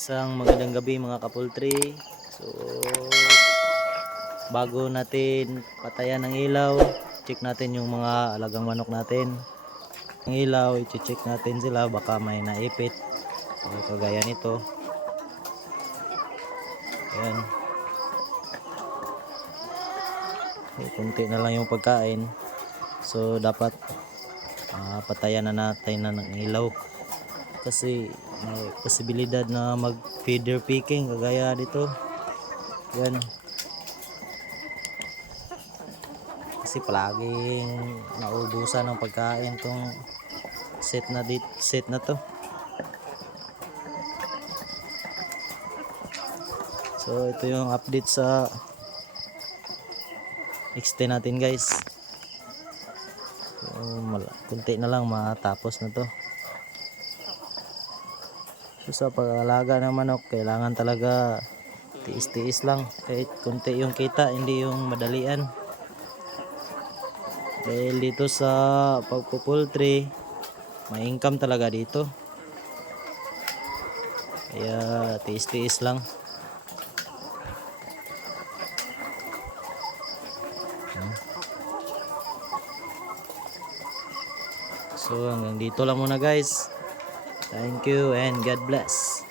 Isang magandang gabi mga kapultri. So bago natin patayan ng ilaw, check natin yung mga alagang manok natin. Ang ilaw, i-check natin sila baka may naipit. So, kagaya nito. Ayan. So, kunti na lang yung pagkain. So dapat patayan na natin na ng ilaw. Kasi may posibilidad na mag feeder picking kagaya dito. Yan. Kasi palaging naubusan ng pagkain tong set na to. So ito yung update sa extend natin guys. So, kunti na lang matapos na to. So sa pag-alaga ng manok kailangan talaga tiis-tiis lang, kahit kunti yung kita, hindi yung madalian. Dahil dito sa pagpupultry may income talaga dito, kaya tiis-tiis lang. So hanggang dito lang muna guys. Thank you and God bless.